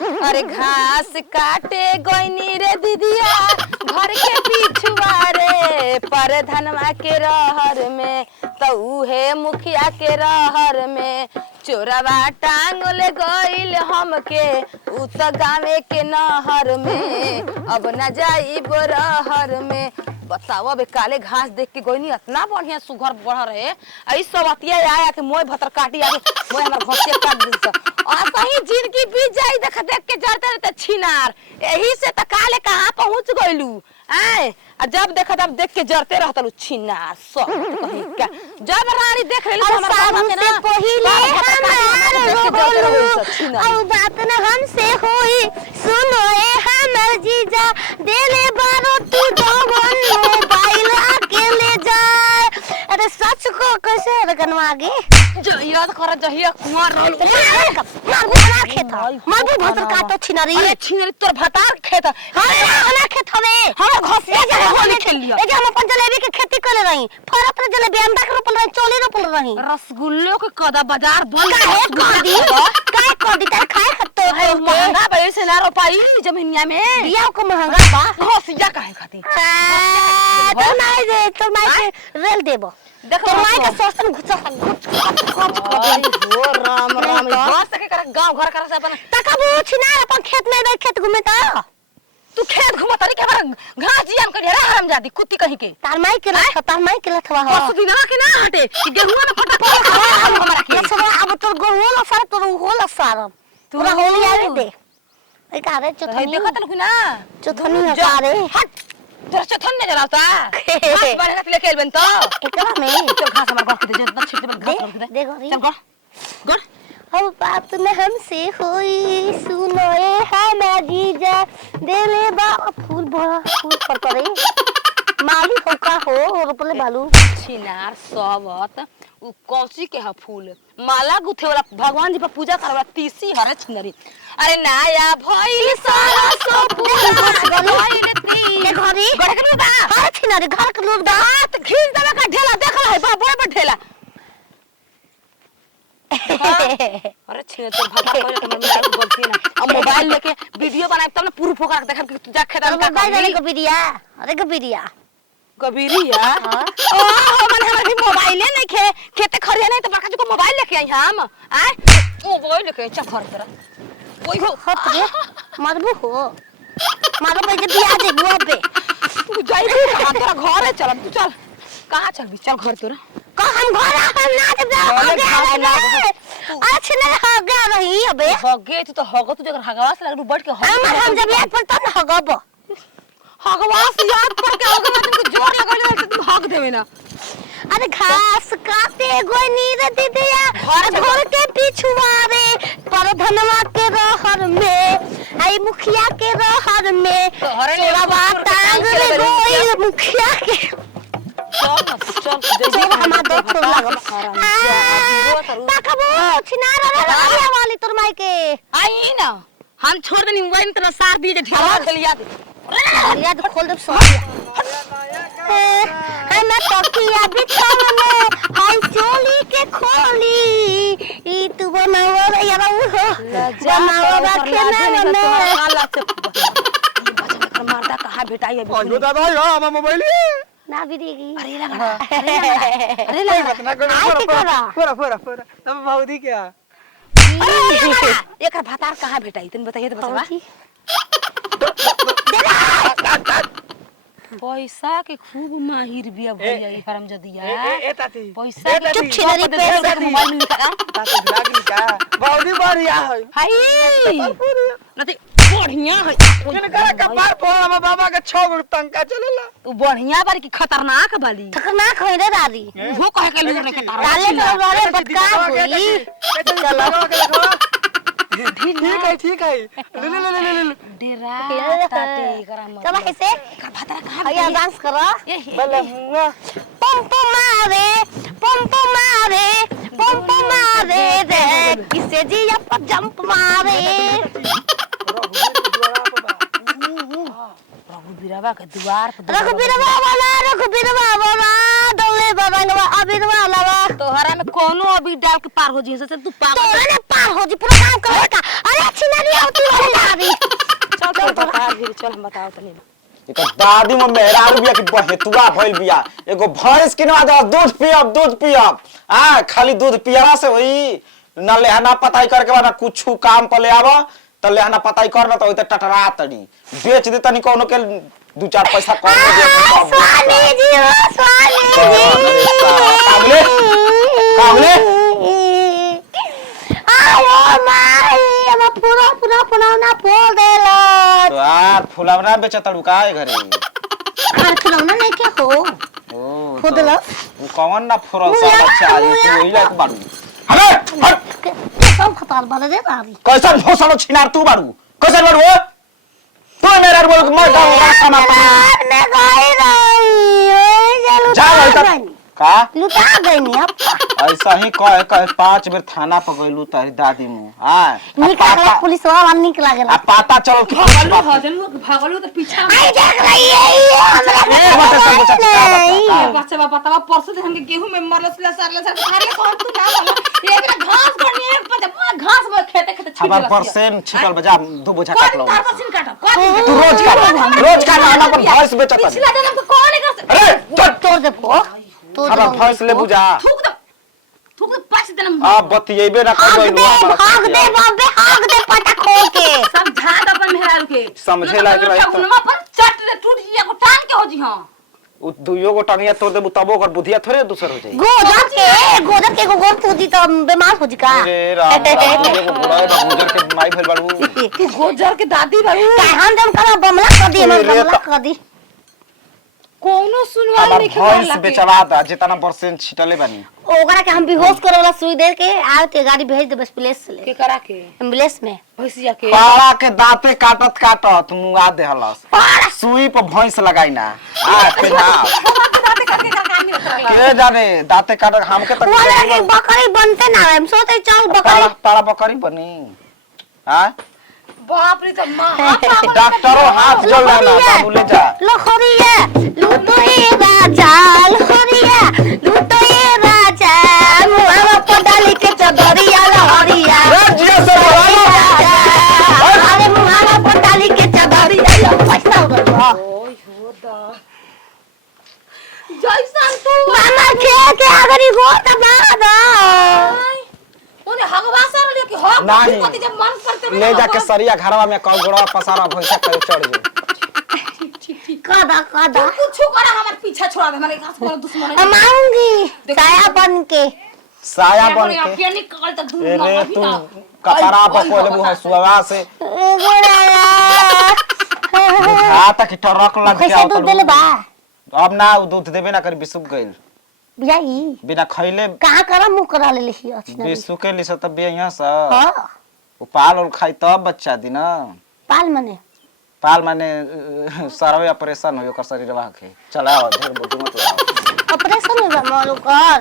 अरे घास काटे गोइनी रे दीदिया घर के पिछुआ रे पर धनवा के रहर में तो उहे मुखिया के रहर में चोरवा टांग ले गइल हमके उ त गावे के नहर में अब न जाई बरहर में। बताओ अब काले घास देख के गोइनी इतना बढ़िया सुघर बढ़ रहे ऐ सब अतिया आया के मोय भतर काटी आके मोय हमर घसिया काट दी आ कहीं जिंदगी बीत जाई देख के जरते रहते छिनार यही से त काले कहां पहुंच गइलू आए जब देखा तब देख के जरते रहतलू छिनार सब कहीं का जब रानी देख लेली हमरा से पहिले हमार और बात न हमसे होई सुनो ए हमर जीजा देले बारो तू जवन मोबाइल अकेले जाए। अरे सच को कैसे लगनवा आगे जो याद कर जहिया कुंवर रहल मार बना खेत मार भतर काटो छिनारी अरे छिनारी तोर भतार खेत हां खेत हवे हम घसिया जगह होली खेल लिया ए जे हम अपन जलेबी के खेती करे रही फरत रे जलेबी अंडा के रोपल रही चोली रोपल रही रसगुल्ले के कदा बाजार बंद काहे कदी तार खाए खत्तो है महंगा बड़े से ना रोपाई जमीनिया में दिया को महंगा बा घसिया काहे खाती तो नहीं दे तो मैं रेल देबो देखो माई का सोचन घुचा खर्च हो राम राम बस के कर गांव घर कर से अपन तकबू छिना अपन खेत में देख खेत घूमे त तू खेत घुमा तरी के बार घास जियाम कर ढेरा हराम जादी कुत्ती कहीं के तार माई के लथवा हो बस दिनवा के ना हटे गेहुआ में फटा पड़ा हमरा के सब अब तो गोल सर तो होल सारम तोरा होली आवे दे ए कारे चोथनी देखत लखु ना चोथनी हजारे हट तोरा चोथन न जलाता घास बनेगा तिले खेल बन तो एकरा में तो घास हमरा घर के दे जतना छिट में घास रख दे दे गोरी चल गड़ अब बात न हमसे होई सुनो ए हमार जीजा देले बा फूल पर करे माली हो का हो रोपले बालू छिनार सबत उ कौसी के ह फूल माला गुथे वाला भगवान जी पर पूजा करे वाला तीसी हरे छिनरी अरे नाया भइल सरसो पूरा गइल ती के घरी गड़ के बा हां छिनरी घर के लोग दांत खींच देबे का ढेला देखल है बा बड़ ढेला अरे छिने तोर भागा करे त मम्मी आलू गलती ना अब मोबाइल लेके वीडियो बनाए तब ना पूरा फोका देखब कि तू जा खेत में का मोबाइल को बिरिया अरे को बिरिया कबीरिया ओ मन हमरा भी मोबाइल नहीं खेते खरिया नहीं तो बड़का जी को मोबाइल लेके आई हम आए मोबाइल लेके चल घर तरह ओई हो हट रे मरबू हो मारो पे के दिया दे बुआ पे तू जाई तेरा घर है चल तू चल कहां चल चल घर तोरा का हम घर हम ना दे अच्छा ना हो गया रही अबे हगे तू तो हगो तू जगर हगवा से लग बैठ के हम जब याद पड़ता ना हगब हगवा से याद पड़ के हगवा तुमको जोर लगल तो तुम हग देवे ना अरे घास काटे गोनी रे दीदिया घर के पिछुआ रे पर धनवा के रहर में आई मुखिया के रहर में तोरा बात टांग ले गोई मुखिया के चल जल्दी हमार देख तो लागल तकबो छिनारा रे वाली तोर माई के आई ना हम छोड़ देनी मोबाइल तेरा सार दिए ढेला खेलिया दे लिया तो खोल दे सोनिया है मैं तकिया बिछावने हाय चोली के खोली ई तू बनावा रे यार वो बनावा रखे ना मारदा कहां भेटाई है अयो दादा यो हम मोबाइल ना बिरेगी अरे लगा अरे लगा फोरा तब भाउदी क्या एकर भतार कहां भेटाई तने बताइए तो बता पैसा के खूब माहिर बिया भैया ई हरामजादिया ए ताती पैसा के चुप छिनरी पैसा मोबाइल में निकाल ताती लागली का भाउदी बढ़िया है हाय नते बढ़िया है इनका कपार फोड़ हम बाबा के 6 गो टंका चलेला तू बढ़िया बारी की खतरनाक बाली खतरनाक होई रे दादी वो कहे के लूर के तारा डाले तो रे बटका होई चलो ठीक है ले डेरा ताते करा मत चलो ऐसे का भतार कहां भैया डांस करो बले मुआ पंप मारे रे किसे जिया पर जंप मारे रघुबीरवा के द्वार पर रघुबीरवा वाला डोले बाबा अबीरवा वाला तोहरा में कोनो अभी डाल के पार हो जी से तू पागल तो ने पार हो जी पूरा काम करे का अरे छिनारी आवती चल हम बताओ तनी इको दादी में मेहरारू बिया कि बहेतुआ भइल बिया एगो भैंस किनवा दे दूध पियब आ खाली दूध पियला से होई न लेहना पताई करके बा ना कुछ काम पर ले आवा त लेहना पताई कर ना त होई त टटरा तड़ी बेच दे तनी कोनो के 2-4 पैसा कम दे स्वामी जी कागले कागले आओ माई हम पूरा ना फोड़ देला तो यार फुलावना बेचतड़ू का घरे और खिलौना नहीं के हो ओ फोड़ देला वो कौन ना फुरल सा बच्चा ये तो वही लायक बाड़ू हट हट सब खतार बने दे बारी कैसन भोसड़ो छिनार तू बाड़ू कैसन बाड़ू हो तू मेरा बोल मैं कमा मैं गई रही जा भाई का लुटा गई नहीं अब ऐसा ही कह 5 बेर थाना पकड़लू तारी दादी मु हां निकला पुलिस वाला निकला गेला आ पता चल कि भगलू तो पीछा आई देख रही है ये बच्चा बतावा परसों से हमके गेहूं में मरलसला सरला सर खारे कौन तू ना बोला एक घास बढ़नी एक पता घास में खेते छिट हमार परसेंट छिटल बजा 2 बोझा काट लो परसेंट काटा तू रोज काट हम अपन भैंस बेचत पिछला जन्म को कौन कर अरे तोड़ दे पो तोड़ अब भैंस ले बुझा थूक दो पांच दिन आ बतियेबे ना करबो भाग दे पटा खोल के समझा द अपन मेहरारू के समझे लायक रही तो उनमा पर चट ले टूट जिया को टांग के हो जी हां उ दुइयो गो टंगिया तोड़ देबू तबो ओकर बुधिया थोड़े दूसर हो जाई गोदर के गोर पूजी तो बीमार हो जी का अरे राम एगो बुढ़ाए बा गुजर के माई भेल बाड़ू तू गोजर के दादी बारू हम जब करा बमला कर दी हम बमला कर दी कोनो सुनवाई हमार नहीं भैंस खेला बेचवा दा जितना परसेंट छिटले बानी ओकरा के हम बेहोश करे वाला सुई दे के आए ते गाड़ी भेज दे बस पुलिस से के करा के एम्बुलेंस में भैंसिया के पाड़ा के दांते काटत मुआ देहलस सुई पर भैंस लगाई ना आ पे ना दादी करके का काम नहीं होता के जाने दांते काट हमके तक वाला के बकरी बनते ना हम सोते चल बकरी पाड़ा बकरी बनी हां बाप रे तो मां डॉक्टरो हाथ जोड़ लेना बाबू ले जा लखरिया लूटो ए राजा लखरिया लूटो ए राजा मुहावा पर डाली के चदरिया लहरिया राज्य से अरे मुहावा पर डाली के चदरिया पैसा हो गया ओय होदा जैसन तू मामा के अगरी गो तबादा ओने हगवा सर ले कि हग नहीं। पति जब मन करते ले जाके सरिया घरवा में कौ गोड़ा पसारा भैंसा करे चढ़ जे कदा कुछ करा हमर पीछा छोड़ा दे हमारे घास वाला दुश्मन है हम आऊंगी साया बन के साया बन के के निकल तक दूर अरे तू कपड़ा पर कोले बुहा सुवा से हां तक टरक लग कैसे दूध देले बा अब ना उ दूध देबे ना कर बिसुक गइल बियाई बिना खइले कहां करा मुंह करा ले लिही अछि ना बिसुके लिस त बे यहां से हां उ पाल और खाई तब बच्चा दी ना पाल माने सर्वे ऑपरेशन हो ओकर शरीरवा के चलाओ ढेर बुद्धि मत लगाओ ऑपरेशन होगा मोर कर